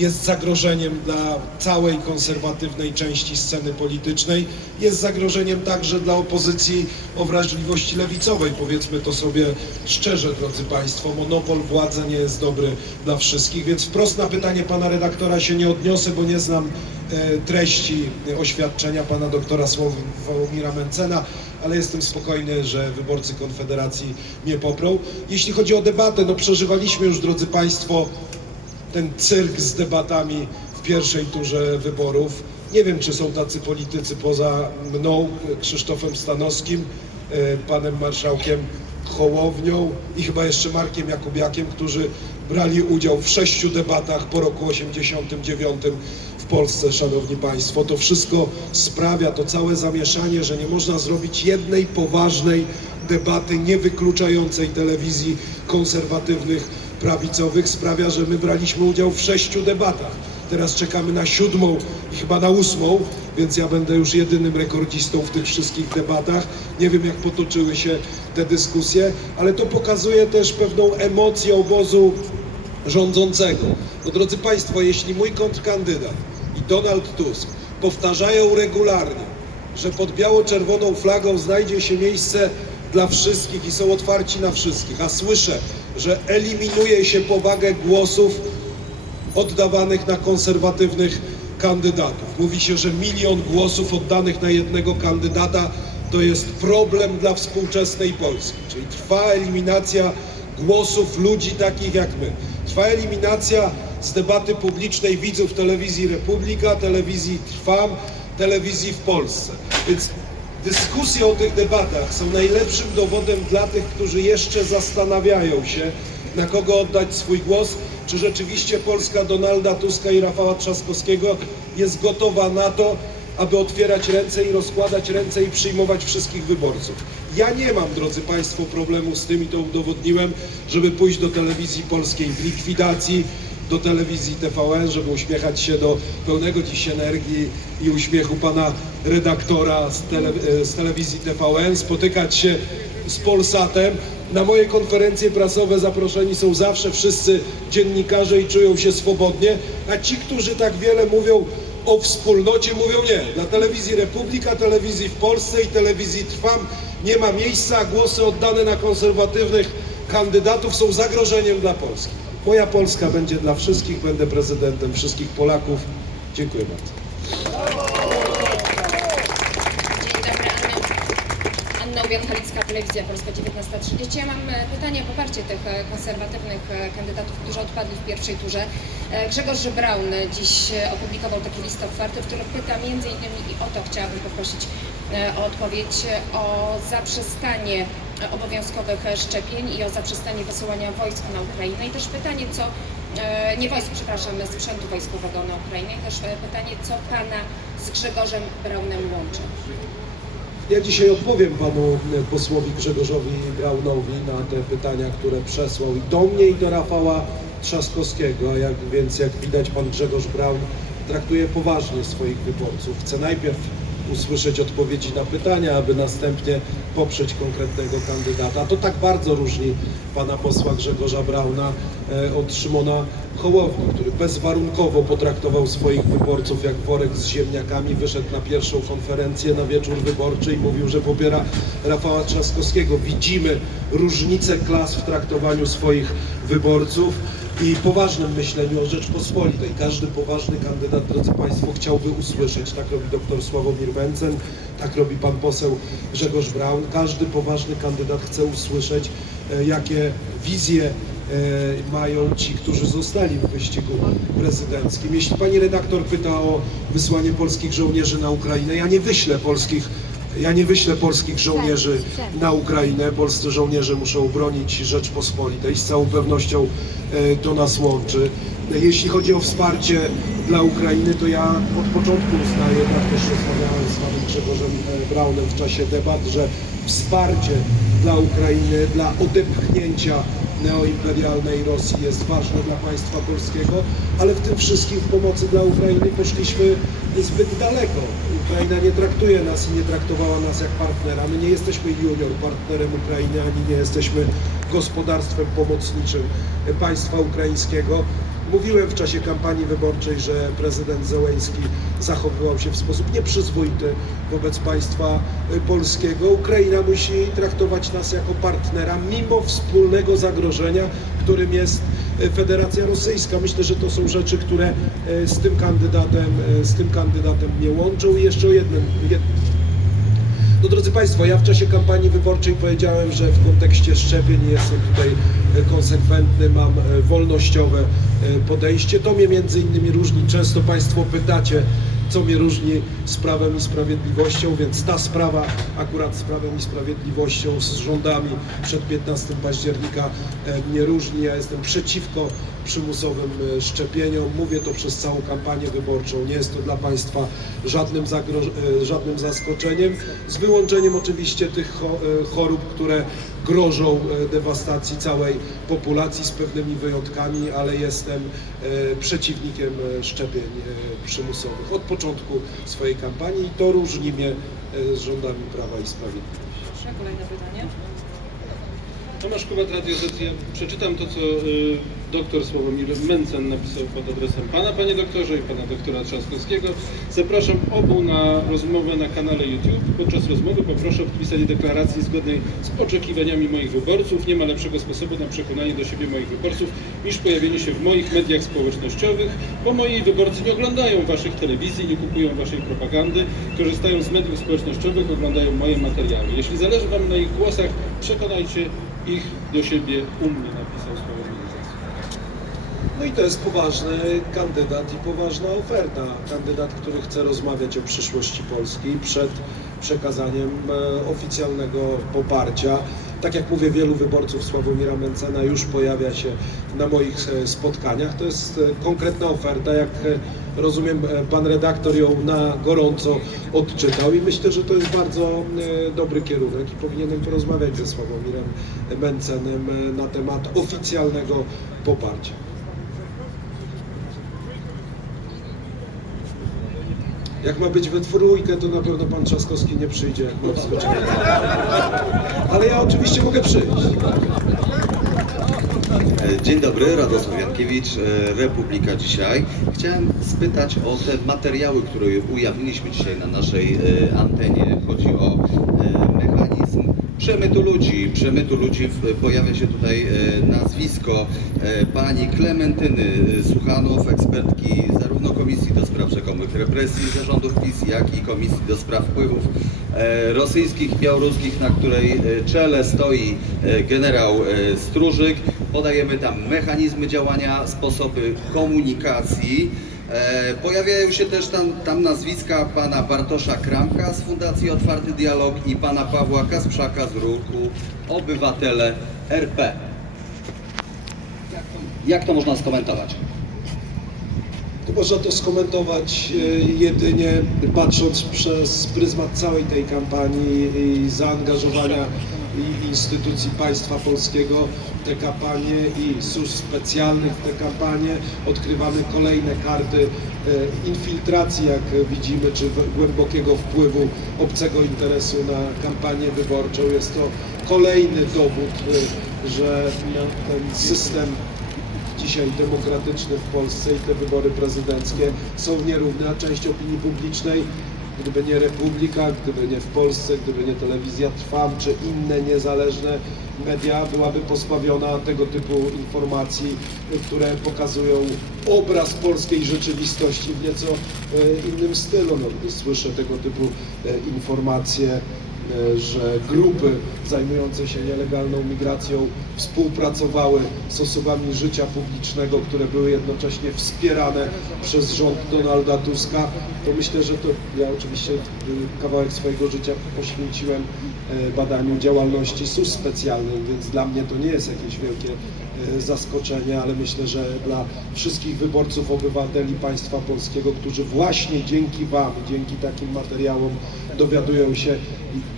jest zagrożeniem dla całej konserwatywnej części sceny politycznej, jest zagrożeniem także dla opozycji o wrażliwości lewicowej. Powiedzmy to sobie szczerze, drodzy Państwo, monopol władzy nie jest dobry dla wszystkich, więc wprost na pytanie pana redaktora się nie odniosę, bo nie znam e, treści oświadczenia pana doktora Sławomira Mencena, ale jestem spokojny, że wyborcy Konfederacji mnie poprą. Jeśli chodzi o debatę, no przeżywaliśmy już, drodzy Państwo, ten cyrk z debatami w pierwszej turze wyborów. Nie wiem, czy są tacy politycy poza mną, Krzysztofem Stanowskim, e, panem marszałkiem Hołownią i chyba jeszcze Markiem Jakubiakiem, którzy brali udział w sześciu debatach po roku 89 w Polsce, szanowni państwo. To wszystko sprawia, to całe zamieszanie, że nie można zrobić jednej poważnej debaty, nie wykluczającej telewizji konserwatywnych, prawicowych, sprawia, że my braliśmy udział w sześciu debatach. Teraz czekamy na siódmą i chyba na ósmą, więc ja będę już jedynym rekordzistą w tych wszystkich debatach. Nie wiem, jak potoczyły się te dyskusje, ale to pokazuje też pewną emocję obozu rządzącego. No drodzy Państwo, jeśli mój kontrkandydat i Donald Tusk powtarzają regularnie, że pod biało-czerwoną flagą znajdzie się miejsce dla wszystkich i są otwarci na wszystkich, a słyszę, że eliminuje się powagę głosów oddawanych na konserwatywnych kandydatów. Mówi się, że milion głosów oddanych na jednego kandydata to jest problem dla współczesnej Polski. Czyli trwa eliminacja głosów ludzi takich jak my. Trwa eliminacja z debaty publicznej widzów telewizji Republika, telewizji Trwam, telewizji w Polsce. Więc dyskusje o tych debatach są najlepszym dowodem dla tych, którzy jeszcze zastanawiają się, na kogo oddać swój głos, czy rzeczywiście Polska Donalda Tuska i Rafała Trzaskowskiego jest gotowa na to, aby otwierać ręce i rozkładać ręce i przyjmować wszystkich wyborców. Ja nie mam, drodzy Państwo, problemu z tym i to udowodniłem, żeby pójść do telewizji polskiej w likwidacji, do telewizji TVN, żeby uśmiechać się do pełnego dziś energii i uśmiechu pana redaktora z, tele, z telewizji TVN, spotykać się z Polsatem. Na moje konferencje prasowe zaproszeni są zawsze wszyscy dziennikarze i czują się swobodnie, a ci, którzy tak wiele mówią o wspólnocie, mówią nie. Dla telewizji Republika, telewizji w Polsce i telewizji Trwam nie ma miejsca, a głosy oddane na konserwatywnych kandydatów są zagrożeniem dla Polski. Moja Polska będzie dla wszystkich, będę prezydentem wszystkich Polaków. Dziękuję bardzo. Dzień dobry, Anna, Anna Telewizja Polska 19.30. Ja mam e, pytanie o poparcie tych e, konserwatywnych e, kandydatów, którzy odpadli w pierwszej turze. Grzegorz Braun dziś opublikował taki list otwarty, w którym pyta między innymi i o to chciałabym poprosić o odpowiedź o zaprzestanie obowiązkowych e, szczepień i o zaprzestanie wysyłania wojsk na Ukrainę i też pytanie, co e, nie wojsk, przepraszam, sprzętu wojskowego na Ukrainę i też e, pytanie, co Pana z Grzegorzem Braunem łączy. Ja dzisiaj odpowiem panu e, posłowi Grzegorzowi Braunowi na te pytania, które przesłał i do mnie i do Rafała Trzaskowskiego, a jak, więc jak widać pan Grzegorz Braun traktuje poważnie swoich wyborców. Chce najpierw usłyszeć odpowiedzi na pytania, aby następnie poprzeć konkretnego kandydata. To tak bardzo różni pana posła Grzegorza Brauna e, od Szymona Hołowni, który bezwarunkowo potraktował swoich wyborców jak worek z ziemniakami, wyszedł na pierwszą konferencję na wieczór wyborczy i mówił, że popiera Rafała Trzaskowskiego. Widzimy różnicę klas w traktowaniu swoich wyborców i poważnym myśleniu o Rzeczpospolitej. Każdy poważny kandydat, drodzy Państwo, chciałby usłyszeć, tak robi dr Sławomir Mencen, tak robi pan poseł Grzegorz Braun. Każdy poważny kandydat chce usłyszeć, e, jakie wizje e, mają ci, którzy zostali w wyścigu prezydenckim. Jeśli pani redaktor pyta o wysłanie polskich żołnierzy na Ukrainę, ja nie wyślę polskich ja nie wyślę polskich żołnierzy na Ukrainę. Polscy żołnierze muszą bronić Rzeczpospolitej. Z całą pewnością e, to nas łączy. Jeśli chodzi o wsparcie dla Ukrainy, to ja od początku uznaję, tak też rozmawiałem z panem Grzegorzem e, Braunem w czasie debat, że wsparcie dla Ukrainy, dla odepchnięcia neoimperialnej Rosji jest ważne dla państwa polskiego, ale w tym wszystkim w pomocy dla Ukrainy poszliśmy zbyt daleko. Ukraina nie traktuje nas i nie traktowała nas jak partnera. My nie jesteśmy junior partnerem Ukrainy, ani nie jesteśmy gospodarstwem pomocniczym państwa ukraińskiego. Mówiłem w czasie kampanii wyborczej, że prezydent Zełenski zachowywał się w sposób nieprzyzwoity wobec państwa polskiego. Ukraina musi traktować nas jako partnera mimo wspólnego zagrożenia, którym jest y, Federacja Rosyjska. Myślę, że to są rzeczy, które y, z tym kandydatem, y, z tym kandydatem mnie łączą. I jeszcze o jednym, jed... No drodzy Państwo, ja w czasie kampanii wyborczej powiedziałem, że w kontekście szczepień jestem tutaj e, konsekwentny, mam e, wolnościowe e, podejście. To mnie między innymi różni. Często Państwo pytacie, co mnie różni z Prawem i Sprawiedliwością, więc ta sprawa akurat z Prawem i Sprawiedliwością, z rządami przed 15 października e, mnie różni. Ja jestem przeciwko przymusowym e, szczepieniom. Mówię to przez całą kampanię wyborczą. Nie jest to dla Państwa żadnym, zagro- e, żadnym zaskoczeniem, z wyłączeniem oczywiście tych e, chorób, które grożą dewastacji całej populacji z pewnymi wyjątkami, ale jestem przeciwnikiem szczepień przymusowych od początku swojej kampanii i to różni mnie z rządami Prawa i Sprawiedliwości. Proszę, kolejne pytanie. Tomasz Kubat, Radio Z. Ja przeczytam to, co y, doktor Sławomir Mencen napisał pod adresem pana, panie doktorze, i pana doktora Trzaskowskiego. Zapraszam obu na rozmowę na kanale YouTube. Podczas rozmowy poproszę o podpisanie deklaracji zgodnej z oczekiwaniami moich wyborców. Nie ma lepszego sposobu na przekonanie do siebie moich wyborców niż pojawienie się w moich mediach społecznościowych, bo moi wyborcy nie oglądają waszych telewizji, nie kupują waszej propagandy, korzystają z mediów społecznościowych, oglądają moje materiały. Jeśli zależy wam na ich głosach, przekonajcie ich do siebie u mnie. No i to jest poważny kandydat i poważna oferta. Kandydat, który chce rozmawiać o przyszłości Polski przed przekazaniem e, oficjalnego poparcia. Tak jak mówię, wielu wyborców Sławomira Mencena już pojawia się na moich e, spotkaniach. To jest e, konkretna oferta, jak rozumiem, pan redaktor ją na gorąco odczytał i myślę, że to jest bardzo dobry kierunek i powinienem porozmawiać ze Sławomirem Mencenem na temat oficjalnego poparcia. Jak ma być we trójkę, to na pewno pan Trzaskowski nie przyjdzie, jak ma zwyczajnie. Ale ja oczywiście mogę przyjść. E, Dzień dobry, Radosław Jankiewicz, e, Republika Dzisiaj. Chciałem spytać o te materiały, które ujawniliśmy dzisiaj na naszej e, antenie. Chodzi o mechanizm przemytu ludzi. Przemytu ludzi pojawia się tutaj nazwisko pani Klementyny Suchanow, ekspertki zarówno Komisji do Spraw Rzekomych Represji Zarządów PiS, jak i Komisji do Spraw Wpływów e, rosyjskich, białoruskich, na której e, czele stoi e, generał Stróżyk. Podajemy tam mechanizmy działania, sposoby komunikacji. Pojawiają się też tam, tam nazwiska pana Bartosza Kramka z Fundacji Otwarty Dialog i pana Pawła Kasprzaka z ruchu Obywatele RP. Jak to można skomentować? Można to skomentować e, jedynie patrząc przez pryzmat całej tej kampanii i zaangażowania i instytucji państwa polskiego w tę kampanię i służb specjalnych w tę kampanię. Odkrywamy kolejne karty e, infiltracji, jak widzimy, czy głębokiego wpływu obcego interesu na kampanię wyborczą. Jest to kolejny dowód, e, że ten system dzisiaj demokratyczny w Polsce i te wybory prezydenckie są nierówne, a część opinii publicznej, gdyby nie Republika, gdyby nie w Polsce, gdyby nie telewizja Trwam czy inne niezależne media, byłaby pozbawiona tego typu informacji, które pokazują obraz polskiej rzeczywistości w nieco e, innym stylu. No, słyszę tego typu e, informacje, że grupy zajmujące się nielegalną migracją współpracowały z osobami życia publicznego, które były jednocześnie wspierane przez rząd Donalda Tuska, to myślę, że to ja oczywiście y, kawałek swojego życia poświęciłem e, badaniu działalności służb specjalnych, więc dla mnie to nie jest jakieś wielkie e, zaskoczenie, ale myślę, że dla wszystkich wyborców, obywateli państwa polskiego, którzy właśnie dzięki Wam, dzięki takim materiałom dowiadują się,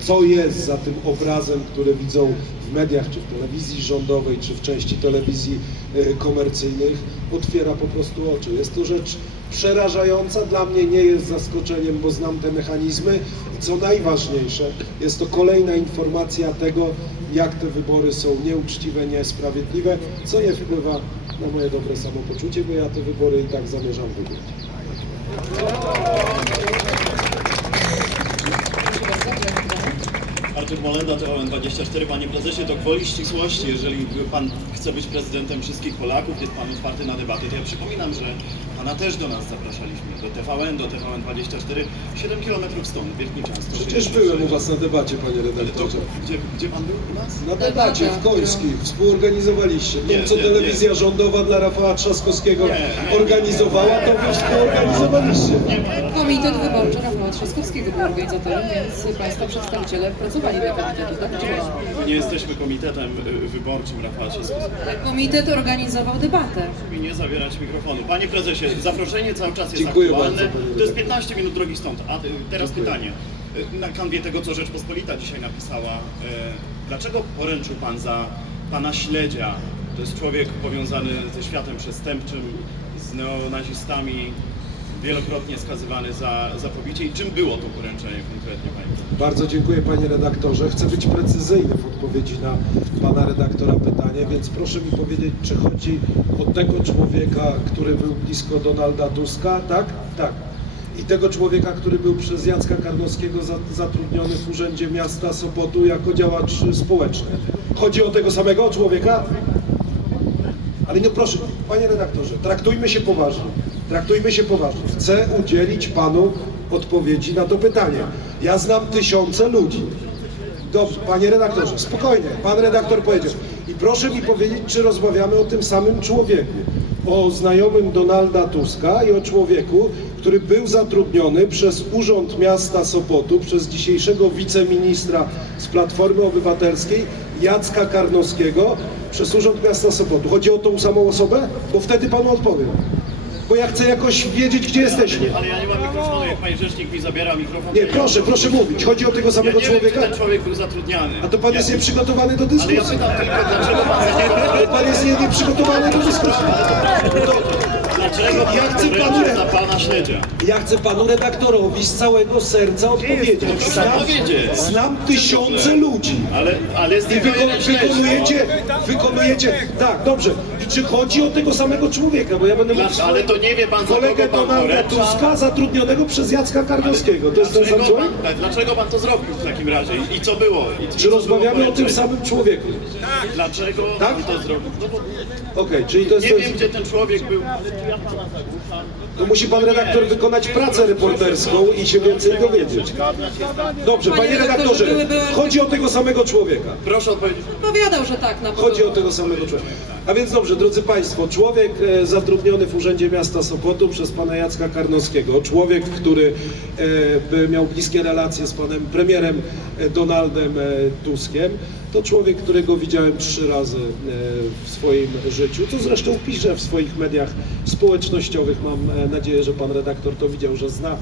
co jest za tym obrazem, który widzą w mediach, czy w telewizji rządowej, czy w części telewizji e, komercyjnych, otwiera po prostu oczy. Jest to rzecz przerażająca, dla mnie nie jest zaskoczeniem, bo znam te mechanizmy i co najważniejsze, jest to kolejna informacja tego, jak te wybory są nieuczciwe, niesprawiedliwe, co nie wpływa na moje dobre samopoczucie, bo ja te wybory i tak zamierzam wygrać. Artur Molenda, TVN24. Panie prezesie, to gwoli ścisłości, jeżeli pan chce być prezydentem wszystkich Polaków, jest pan otwarty na debaty, to ja przypominam, że pana też do nas zapraszaliśmy, do TVN, do TVN24, 7 km stąd, Wielki Często. Przecież byłem u Was na debacie, panie Ale to, redaktorze. gdzie, gdzie pan był u nas? Na debacie w Końskim współorganizowaliście. Nie, To, co nie, telewizja rządowa dla Rafała Trzaskowskiego Nie, nie. organizowała, to Wy współorganizowaliście. Komitet Wyborczy Rafała Trzaskowskiego był organizatorem, więc Państwo przedstawiciele pracowali dla komitetu, tak? Nie? Nie jesteśmy komitetem y, wyborczym Rafała Trzaskowskiego. Komitet organizował debatę. I nie zabierać mikrofonu. Panie prezesie, zaproszenie cały czas jest Dziękuję aktualne. bardzo, to jest redaktorze. 15 minut drogi stąd. A y, teraz Dziękuję. pytanie. Y, Na kanwie tego, co Rzeczpospolita dzisiaj napisała, y, dlaczego poręczył pan za pana śledzia? To jest człowiek powiązany ze światem przestępczym, z neonazistami, wielokrotnie skazywany za, za pobicie. I czym było to poręczenie konkretnie, prezesie? Bardzo dziękuję panie redaktorze. Chcę być precyzyjny w odpowiedzi na pana redaktora pytanie, więc proszę mi powiedzieć, czy chodzi o tego człowieka, który był blisko Donalda Tuska, tak? Tak. I tego człowieka, który był przez Jacka Karnowskiego za- zatrudniony w Urzędzie Miasta Sopotu jako działacz społeczny. Chodzi o tego samego człowieka? Ale nie proszę, panie redaktorze, traktujmy się poważnie. Traktujmy się poważnie. Chcę udzielić panu odpowiedzi na to pytanie. Ja znam tysiące ludzi. Dobrze, panie redaktorze, spokojnie. Pan redaktor powiedział. I proszę mi powiedzieć, czy rozmawiamy o tym samym człowieku. O znajomym Donalda Tuska i o człowieku, który był zatrudniony przez Urząd Miasta Sopotu, przez dzisiejszego wiceministra z Platformy Obywatelskiej, Jacka Karnowskiego, przez Urząd Miasta Sopotu. Chodzi o tą samą osobę? Bo wtedy panu odpowiem. Bo ja chcę jakoś wiedzieć, gdzie jesteśmy. Ale ja nie mam mikrofonu, jak pani rzecznik mi zabiera mikrofon. Nie, to ja- proszę, proszę mówić. Chodzi o tego Ja samego nie wiem, czy człowieka? ten człowiek był zatrudniany. A to pan Ja- jest nieprzygotowany do Ale ja dyskusji. pytam tylko, dlaczego pan jest nie- nieprzygotowany do dyskusji. Dlaczego Ja chcę panu- za pana śledzia? Ja chcę panu redaktorowi z całego serca odpowiedzieć. Znam, powiedzieć. znam tysiące ludzi. Ale, ale jest I wyko wykonujecie, wykonujecie, tak, dobrze. I czy chodzi o tego samego człowieka? Bo ja będę mówił Ale to nie wie pan, za kolegę kogo pan Donalda poręcza. Tuska zatrudnionego przez Jacka Karnowskiego. To jest ten sam Dlaczego człowiek? pan, tak, dlaczego pan to zrobił w takim razie? I, co było? I, Czy i co rozmawiamy było o tym poręczenie? samym człowieku? Dlaczego Tak? pan to zrobił? No bo Okej, czyli to jest nie ten... wiem, gdzie ten człowiek był. Ale czy ja To musi pan redaktor wykonać pracę reporterską i się więcej dowiedzieć. Dobrze, Panie redaktorze, chodzi o tego samego człowieka. Proszę odpowiedzieć. Powiadał, że tak na Chodzi o tego samego człowieka. A więc dobrze, drodzy Państwo, człowiek e, zatrudniony w Urzędzie Miasta Sopotu przez pana Jacka Karnowskiego, człowiek, który e, miał bliskie relacje z panem premierem e, Donaldem Tuskiem, to człowiek, którego widziałem trzy razy e, w swoim życiu, co zresztą piszę w swoich mediach społecznościowych. Mam e, nadzieję, że pan redaktor to widział, że zna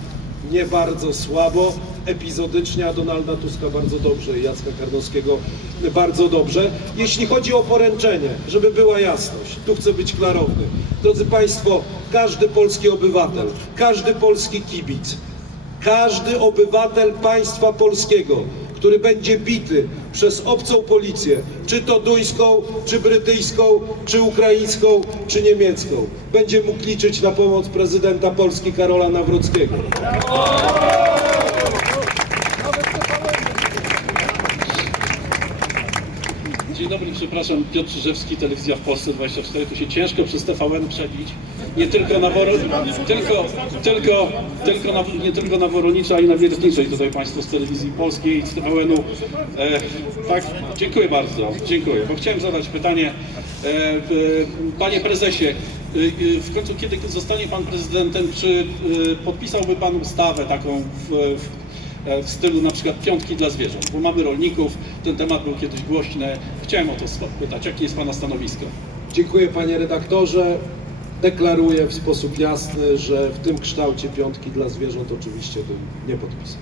nie bardzo słabo, epizodycznie, a Donalda Tuska bardzo dobrze i Jacka Karnowskiego bardzo dobrze. Jeśli chodzi o poręczenie, żeby była jasność, tu chcę być klarowny. Drodzy Państwo, każdy polski obywatel, każdy polski kibic, każdy obywatel państwa polskiego, który będzie bity przez obcą policję, czy to duńską, czy brytyjską, czy ukraińską, czy niemiecką, będzie mógł liczyć na pomoc prezydenta Polski Karola Nawrockiego. Dzień dobry, przepraszam, Piotr Czyżewski, Telewizja w Polsce 24. Tu się ciężko przez TVN przebić. Nie tylko na Woro, tylko, tylko, tylko na, nie tylko na Woronicza, i na Wiertniczej. Tutaj Państwo z Telewizji Polskiej, z TVN-u. E, tak, dziękuję bardzo, dziękuję. Bo chciałem zadać pytanie. E, e, panie Prezesie, e, e, w końcu kiedy zostanie Pan Prezydentem, czy e, podpisałby Pan ustawę taką w, w w stylu na przykład piątki dla zwierząt, bo mamy rolników, ten temat był kiedyś głośny. Chciałem o to spytać, jakie jest Pana stanowisko? Dziękuję panie redaktorze. Deklaruję w sposób jasny, że w tym kształcie piątki dla zwierząt oczywiście bym nie podpisał.